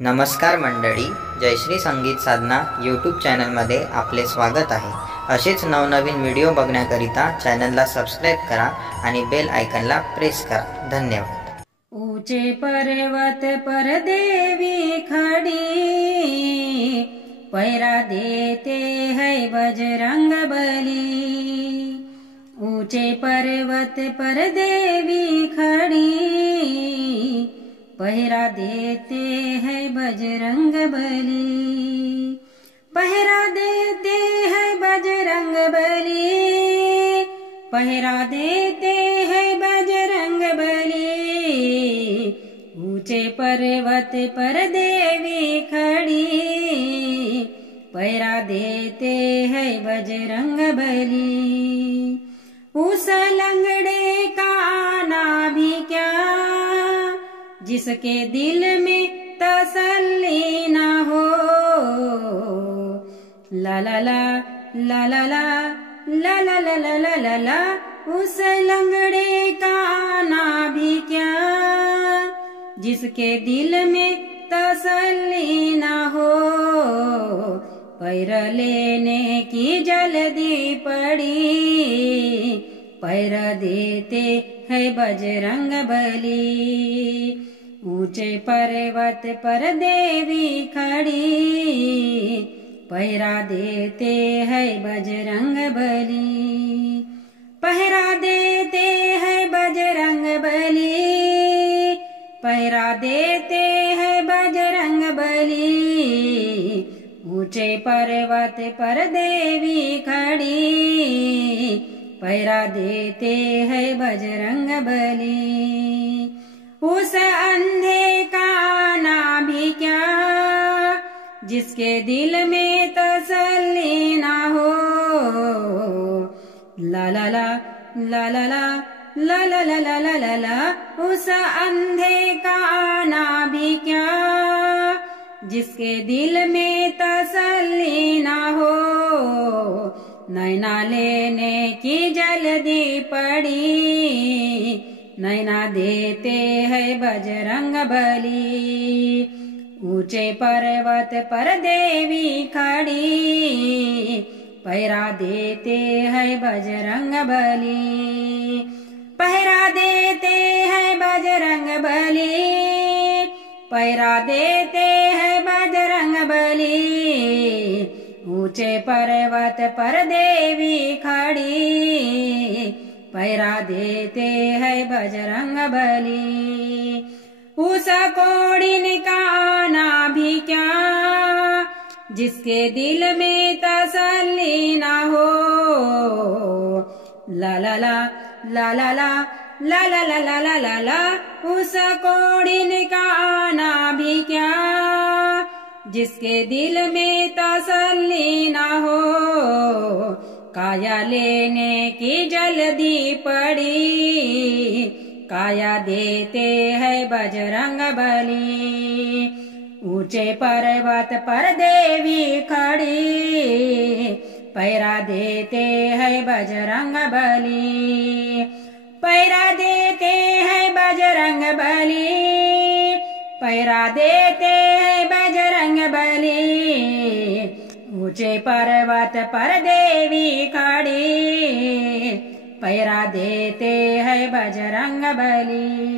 नमस्कार मंडळी, जयश्री संगीत साधना यूट्यूब चॅनलमध्ये आपले स्वागत आहे। असेच नवनवीन व्हिडिओ बघण्याकरिता चॅनलला सबस्क्राइब करा आणि बेल आयकॉनला प्रेस करा। धन्यवाद। ऊंचे पर्वत पर देवी खड़ी, पैरा देते हैं बजरंग बली। ऊंचे पर्वत पर देवी खड़ी, पहरा देते हैं बजरंग बली। पहरा देते हैं बजरंग बली, पहरा देते हैं बजरंग बली। ऊंचे पर्वत पर देवी खड़ी, पहरा देते हैं बजरंग बली। उस लंगड़े का आना भी क्या, जिसके दिल में तसल्ली न हो। ला ला ला ला ला ला ला ला ला ला ला ला ला। उस लंगड़े का आना भी क्या, जिसके दिल में तसल्ली न हो। पैर लेने की जल्दी पड़ी, पैर देते है बजरंग बली। ऊंचे पर्वत पर देवी खड़ी, पहरा देते है बजरंग बली। पहरा देते है बजरंग बली, पहरा देते है बजरंग बली। ऊंचे पर्वत पर देवी खड़ी, पहरा देते है बजरंग बली। उस अंधे का आना भी क्या, जिसके दिल में तसल्ली ना हो। ला ला ला ला ला ला ला ला ला ला ला ला ला। उस अंधे का आना भी क्या, जिसके दिल में तसल्ली ना हो। नैना लेने की जल्दी पड़ी, नैना देते है बजरंग बली। ऊंचे पर्वत पर देवी खड़ी, पहरा देते है बजरंग बली। पहरा देते है बजरंग बली, पहरा देते है बजरंग बली। ऊंचे पर्वत पर देवी खड़ी, पहरा देते है बजरंग बली। उस कोड़िन का आना भी क्या, जिसके दिल में तसल्ली ना हो। ला ला ला ला ला ला ला ला ला ला ला ला ला। उस कोड़िन का आना भी क्या, जिसके दिल में तसल्ली ना हो। काया लेने की जल्दी पड़ी, काया देते है बजरंग बली। ऊंचे पर्वत पर देवी खड़ी, पहरा देते है बजरंग बली। पहरा देते है बजरंग बली, पहरा देते है बजरंग बली। ऊंचे पर्वत पर देवी खड़ी, पहरा देते है बजरंग बली।